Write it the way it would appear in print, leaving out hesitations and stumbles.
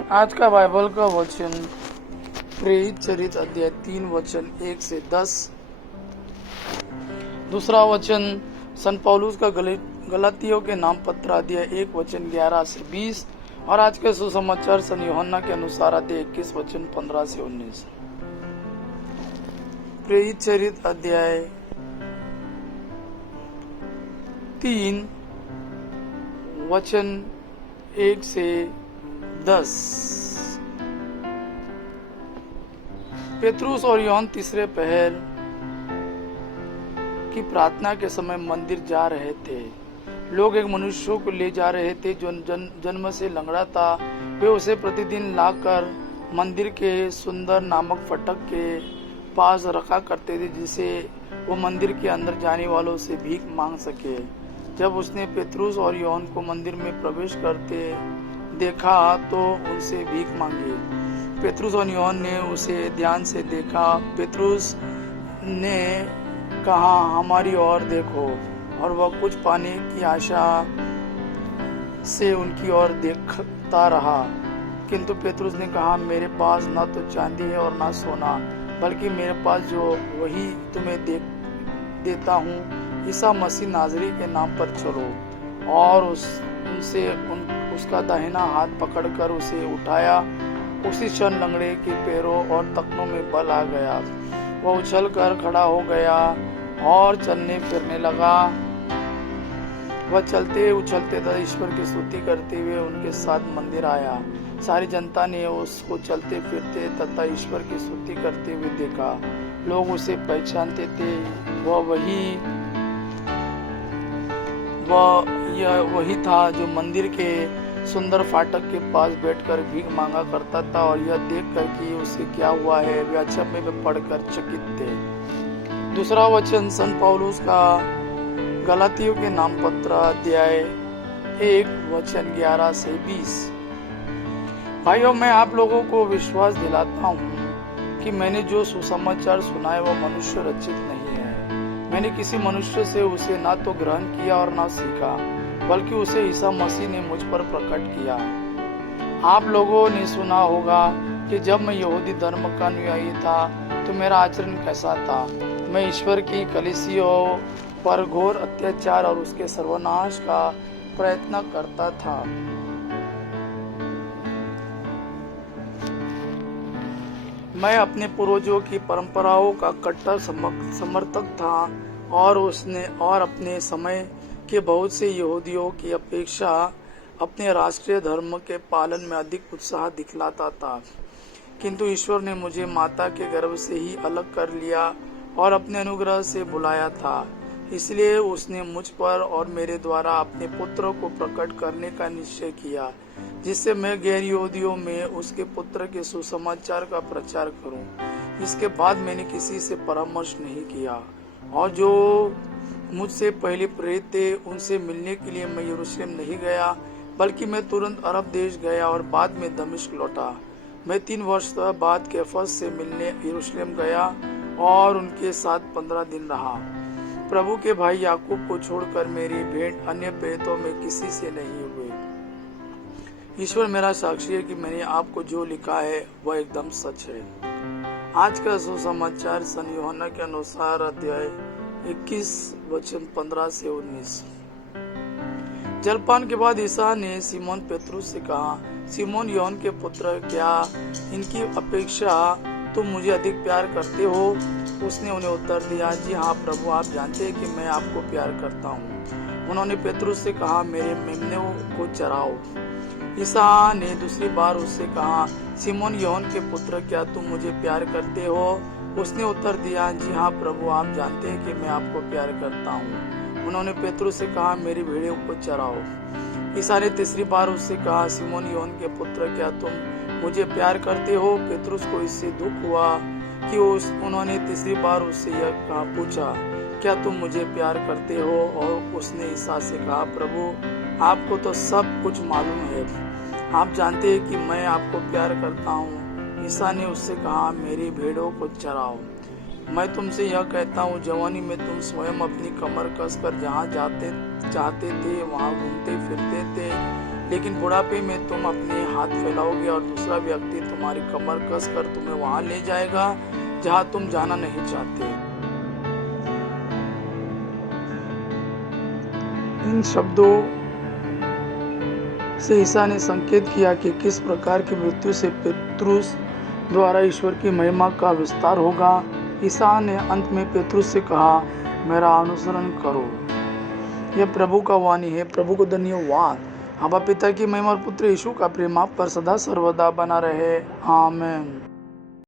आज का बाइबल का वचन प्रेरित चरित अध्याय 3 वचन 1 से 10। दूसरा वचन संत पौलुस का गलातियों के नाम पत्र अध्याय 1 वचन 11 से 20। और आज के सुसमाचार सन यूहन्ना के अनुसार अध्याय 21 वचन 15 से 19। प्रेरित चरित अध्याय 3 वचन 1 से 10। पेतरुस और यूहन्ना तीसरे पहर की प्रार्थना के समय मंदिर जा रहे थे। लोग एक मनुष्य को ले जा रहे थे जो जन्म से लंगड़ा था। वे उसे प्रतिदिन लाकर मंदिर के सुंदर नामक फटक के पास रखा करते थे, जिसे वो मंदिर के अंदर जाने वालों से भीख मांग सके। जब उसने पेतरुस और यूहन्ना को मंदिर में प्रवेश करते देखा तो उनसे भीख मांगी। पेतरुस और यूहन्ना ने उसे ध्यान से देखा। पेतरुस ने कहा, हमारी ओर देखो, और वह कुछ पाने की आशा से उनकी ओर देखता रहा। किंतु पेतरुस ने कहा, मेरे पास न तो चांदी है और न सोना, बल्कि मेरे पास जो वही तुम्हें देता हूँ। ईसा मसीह नाजरी के नाम पर चलो। और उसका दाहिना हाथ पकड़कर उसे उठाया। उसी क्षण लंगड़े के पैरों और तखनों में बल आ गया। वह उछलकर खड़ा हो गया और चलने फिरने लगा। वह चलते उछलते तथा ईश्वर की स्तुति करते हुए उनके साथ मंदिर आया। सारी जनता ने उसको चलते फिरते तथा ईश्वर की स्तुति करते हुए देखा। लोग उसे पहचानते थे। वही था जो मंदिर के सुंदर फाटक के पास बैठकर भीख मांगा करता था। और यह देखकर कि उसे क्या हुआ है, वे अचंभे में पड़कर चकित थे। दूसरा वचन संत पौलुस का गलातियों के नाम पत्र अध्याय 1 वचन 11 से 20। भाइयों, मैं आप लोगों को विश्वास दिलाता हूँ कि मैंने जो सुसमाचार सुना है वह मनुष्य रचित नहीं है। मैंने किसी मनुष्य से उसे ना तो ग्रहण किया और ना सीखा, बल्कि उसे ईसा मसीह ने मुझ पर प्रकट किया। आप लोगों ने सुना होगा कि जब मैं यहूदी धर्म का अनुयायी था तो मेरा आचरण कैसा था। मैं ईश्वर की कलीसियों पर घोर अत्याचार और उसके सर्वनाश का प्रयत्न करता था। मैं अपने पूर्वजों की परंपराओं का कट्टर समर्थक था और अपने समय के बहुत से यहूदियों की अपेक्षा अपने राष्ट्रीय धर्म के पालन में अधिक उत्साह दिखलाता था। किंतु ईश्वर ने मुझे माता के गर्भ से ही अलग कर लिया और अपने अनुग्रह से बुलाया था। इसलिए उसने मुझ पर और मेरे द्वारा अपने पुत्र को प्रकट करने का निश्चय किया, जिससे मैं गैर यहूदियों में उसके पुत्र के सुसमाचार का प्रचार करूं। इसके बाद मैंने किसी से परामर्श नहीं किया, और जो मुझसे पहले प्रेरित थे उनसे मिलने के लिए मैं यरूशलेम नहीं गया, बल्कि मैं तुरंत अरब देश गया और बाद में दमिश्क लौटा। मैं 3 वर्ष बाद कैफस से मिलने यरूशलेम गया और उनके साथ 15 दिन रहा। प्रभु के भाई याकूब को छोड़कर मेरी भेंट अन्य प्रेरितों में किसी से नहीं हुई। ईश्वर मेरा साक्षी है कि मैंने आपको जो लिखा है वह एकदम सच है। आज का सुसमाचार सन यूहन्ना के अनुसार अध्याय 21 वचन 15 से 19। जलपान के बाद ईसा ने सिमोन पेतरुस से कहा, सिमोन यूहन्ना के पुत्र, क्या इनकी अपेक्षा तुम मुझे अधिक प्यार करते हो? उसने उन्हें उत्तर दिया, जी हाँ प्रभु, आप जानते हैं कि मैं आपको प्यार करता हूँ। उन्होंने पेतरुस से कहा, मेरे मेमनों को चराओ। ईसा ने दूसरी बार उससे कहा, सिमोन यूहन्ना के पुत्र, क्या तुम मुझे प्यार करते हो? उसने उत्तर दिया, जी हाँ प्रभु, आप जानते हैं कि मैं आपको प्यार करता हूँ। उन्होंने पेतरुस से कहा, मेरी भेड़ों को चराओ। ईसा ने तीसरी बार उससे कहा, सिमोन यूहन्ना के पुत्र, क्या तुम मुझे प्यार करते हो? पेतरुस को इससे दुख हुआ कि उन्होंने तीसरी बार उससे यह पूछा, क्या तुम मुझे प्यार करते हो? और उसने ईसा से कहा, प्रभु, आपको तो सब कुछ मालूम है, आप जानते हैं कि मैं आपको प्यार करता हूँ। ईसा ने उससे कहा, मेरी भेड़ों को चराओ। मैं तुमसे यह कहता हूँ, जवानी में तुम स्वयं अपनी कमर कसकर जहाँ जाते चाहते थे वहाँ घूमते फिरते थे, लेकिन बुढ़ापे में तुम अपने हाथ फैलाओगे और दूसरा व्यक्ति तुम्हारी कमर कस कर तुम्हें वहां ले जाएगा जहां तुम जाना नहीं चाहते। इन शब्दों से ईसा ने संकेत किया कि किस प्रकार की मृत्यु से पेत्रुस द्वारा ईश्वर की महिमा का विस्तार होगा। ईसा ने अंत में पेत्रुस से कहा, मेरा अनुसरण करो। यह प्रभु का वाणी है। प्रभु को धन्यवाद। अब्बा पिता की महिमा और पुत्र यीशु का प्रेम आप पर सदा सर्वदा बना रहे। आमीन।